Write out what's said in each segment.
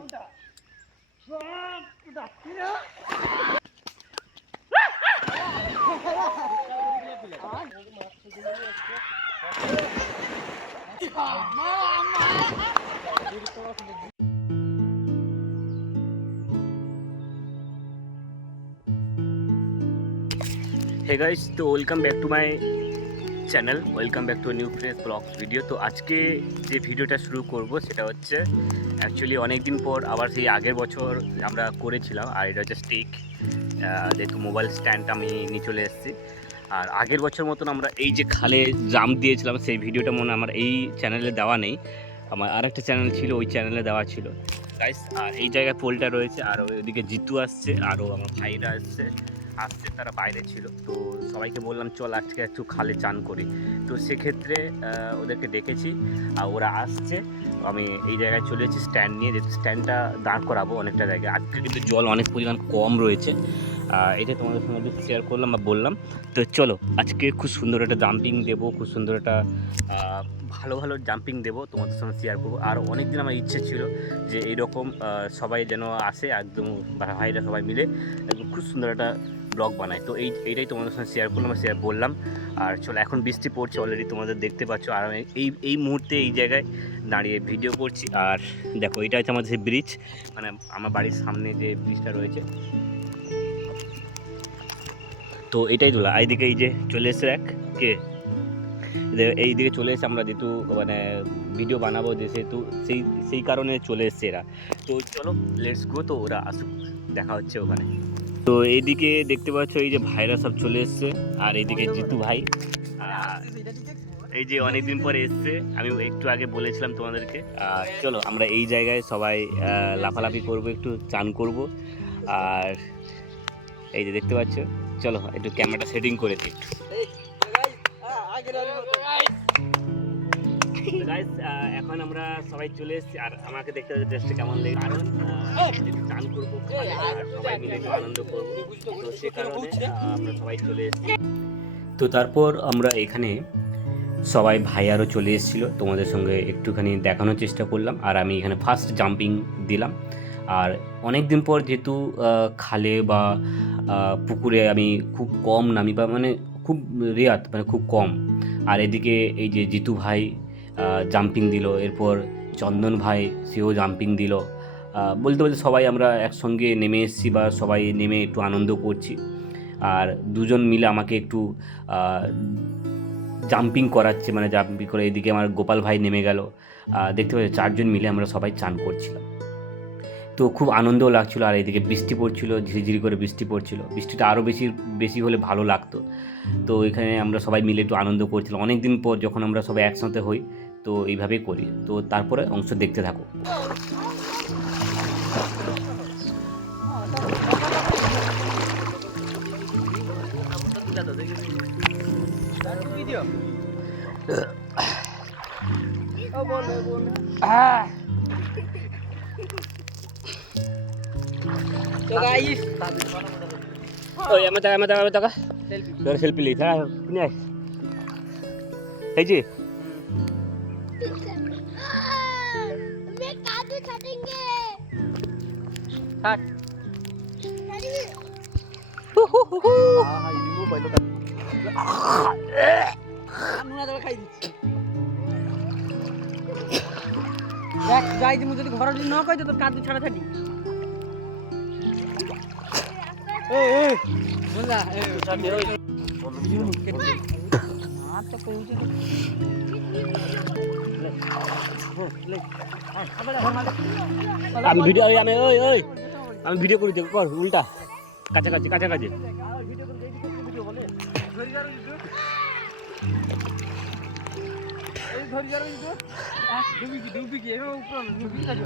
Hey guys, তো welcome back to my channel, welcome back to new fresh blog video. তো আজকে যে ভিডিওটা শুরু করব সেটা হচ্ছে অ্যাকচুয়ালি অনেক দিন পর আবার সেই আগের বছর আমরা করেছিলাম। আর এটা হচ্ছে স্টিক, যেহেতু মোবাইল স্ট্যান্ড আমি নিয়ে চলে এসেছি। আর আগের বছর মতন আমরা এই যে খালে জাম্প দিয়েছিলাম সেই ভিডিওটা মনে আমার এই চ্যানেলে দেওয়া নেই, আমার আরেকটা চ্যানেল ছিল, ওই চ্যানেলে দেওয়া ছিল গাইস। আর এই জায়গায় পোলটা রয়েছে, আর ওইদিকে জিতু আসছে, আরও আমার ভাইরা আসছে, তারা বাইরে ছিল। তো সবাইকে বললাম চল আজকে একটু খালে চান করি। তো সেক্ষেত্রে ওদেরকে ডেকেছি আর ওরা আসছে। আমি এই জায়গায় চলে এসেছি স্ট্যান্ড নিয়ে, যেহেতু স্ট্যান্ডটা দাঁড় করাবো অনেকটা জায়গায়। আজকে কিন্তু জল অনেক পরিমাণ কম রয়েছে, এটা তোমাদের সঙ্গে একটু শেয়ার করলাম বা বললাম। তো চলো আজকে খুব সুন্দর একটা জাম্পিং দেবো, খুব সুন্দর একটা ভালো ভালো জাম্পিং দেবো, তোমাদের সঙ্গে শেয়ার করবো। আর অনেক দিন আমার ইচ্ছে ছিল যে এইরকম সবাই যেন আসে, একদম ভাইরা সবাই মিলে একদম খুব সুন্দর একটা ব্লগ বানায়। তো এইটাই তোমাদের সঙ্গে শেয়ার করলাম, শেয়ার বললাম। আর চলো, এখন বৃষ্টি পড়ছে অলরেডি, তোমাদের দেখতে পাচ্ছ। আর আমি এই মুহূর্তে এই জায়গায় দাঁড়িয়ে ভিডিও করছি। আর দেখো, এটা হচ্ছে আমাদের সেই ব্রিজ, মানে আমার বাড়ির সামনে যে ব্রিজটা রয়েছে। তো এটাই তোলা, এইদিকে এই যে চলে এসছে এক কে, এই দিকে চলে এসে আমরা যেহেতু মানে ভিডিও বানাবো যে, সেহেতু সেই কারণে চলে এসছে এরা। তো চলো লেটস গো, তো ওরা আসুক, দেখা হচ্ছে ওখানে। তো এইদিকে দেখতে পাচ্ছ এই যে ভাইরা সব চলে এসছে, আর এইদিকে জিতু ভাই এই যে অনেকদিন পরে এসছে, আমি একটু আগে বলেছিলাম তোমাদেরকে। চলো আমরা এই জায়গায় সবাই লাফালাফি করব, একটু চান করব। আর এই যে দেখতে পাচ্ছ, চলো একটু ক্যামেরাটা সেটিং করে দিই একটু। এখন আমরা সবাই চলে এসেছি, আর আমাকে দেখতে পাচ্ছি ড্রেসটা কেমন লাগে, কারণ একটু চান করবো, সবাই মিলে একটু আনন্দ করবো। তো সে কারণে আমরা সবাই চলে এসেছি। তো তারপর আমরা এখানে সবাই ভাইয়ারও চলে এসেছিলো, তোমাদের সঙ্গে একটুখানি দেখানোর চেষ্টা করলাম। আর আমি এখানে ফার্স্ট জাম্পিং দিলাম। আর অনেক দিন পর যেহেতু খালে বা পুকুরে আমি খুব কম নামি, বা মানে খুব রেয়ার, মানে খুব কম। আর এদিকে এই যে জিতু ভাই জাম্পিং দিল, এরপর চন্দন ভাই সেও জাম্পিং দিল। বলতে বলতে সবাই আমরা একসঙ্গে নেমে এসেছি, বা সবাই নেমে একটু আনন্দ করছি। আর দুজন মিলে আমাকে একটু জাম্পিং করাচ্ছে, মানে জাম্পিং করে। এদিকে আমার গোপাল ভাই নেমে গেল, দেখতে পাচ্ছি চারজন মিলে আমরা সবাই চান করছিলাম। তো খুব আনন্দও লাগছিলো। আর এদিকে বৃষ্টি পড়ছিল, ঝিরিঝিরি করে বৃষ্টি পড়ছিল, বৃষ্টিটা আরও বেশি হলে ভালো লাগতো। তো এখানে আমরা সবাই মিলে একটু আনন্দ করছিলাম, অনেক দিন পর যখন আমরা সবাই একসাথে হই। তো এইভাবেই করি। তো তারপরে অংশ দেখতে থাকো। तो गाइस ওই আমার টাকা সেলফি লিখা নিয়ে এই যে मैं काजू छाटेंगे छाट हां ये मोबाइल का নুনা দলা খাই দিচ্ছি দেখ যাই দিমু, যদি ঘর যদি ন কই তো তোর কাজু ছাড়া ছাড়ি। এই বুঝলা এই ছাড়ি ওই হাত তো কইউছে আমি ভিডিও আমি ভিডিও করি, দেখো কর উল্টা কাছাকাছি ভিডিও করে এই ভিডিও বলে ধরি যার ভিডিও এই ধরি যার ভিডিও ডুবি কি এর উপর ডুবি কাজ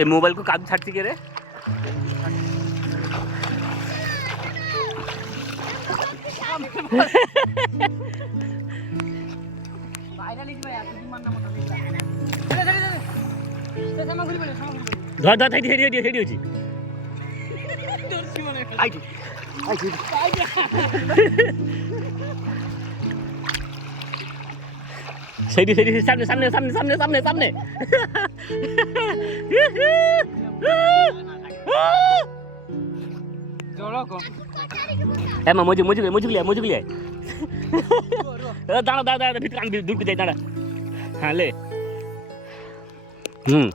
এই মোবাইল কো কাজ ছাড়ছি কে রে? ফাইনালি ভাই এত দিন মান্না মত ধরে সে সামগ্রী বলে ধর হেডি হচ্ছে দর্শি মানে আই সেইটি সেইটি সামনে সামনে সামনে সামনে সামনে সামনে এমা মজুগলি দাঁড়া দাঁড়া দাঁড়া ভিতরে আমি দূর যাই দাঁড়া হ্যাঁ লে হুম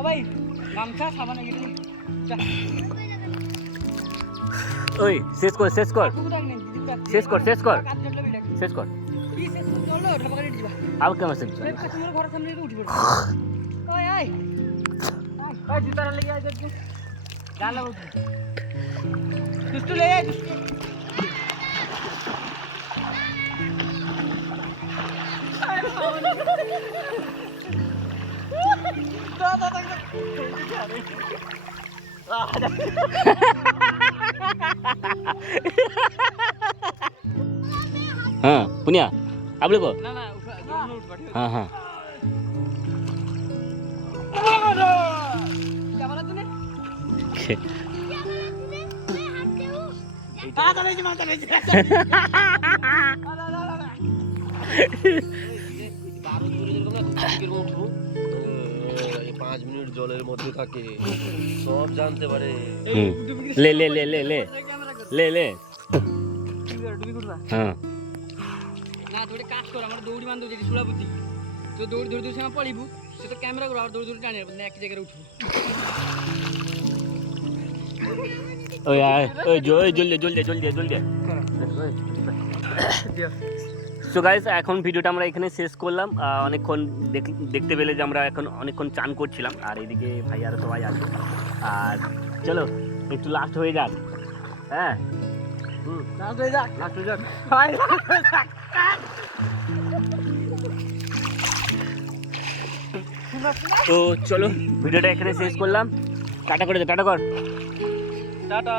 ভাই গামছা সাবান এগুলো ওই শেষ কর শেষ কর শেষ কর শেষ কর শেষ কর আর কেমন শেষ हाँ पुनिया आप लोग हाँ हाँ পাঁচ মিনিট জলের মধ্যে থাকে সব জানতে পারে ले ले ले ले ले ले ले हाँ না তোরে কাজ কর আমার দৌড়ি বান্ধব যেটি সুলা বুদ্ধি তো দৌড়ি ধরে ধরে সামনে পড়িবু সে তো ক্যামেরা করে আর দৌড়ি ধরে টানে না এক জায়গায় উঠবো ওই আয় ওই জলদি জলদি জলদি জলদি সো গাইস এখন ভিডিওটা আমরা এখানে শেষ করলাম অনেকক্ষণ দেখতে পেলে যে আমরা এখন অনেকক্ষণ চান করছিলাম আর এদিকে ভাই আর সবাই আছে আর চলো একটু লাস্ট হয়ে যাক হ্যাঁ লাস্ট হয়ে যাক লাস্ট হয়ে যাক তো চলো ভিডিওটা এখানে শেষ করলাম টাটা করে দে টাটা কর টাটা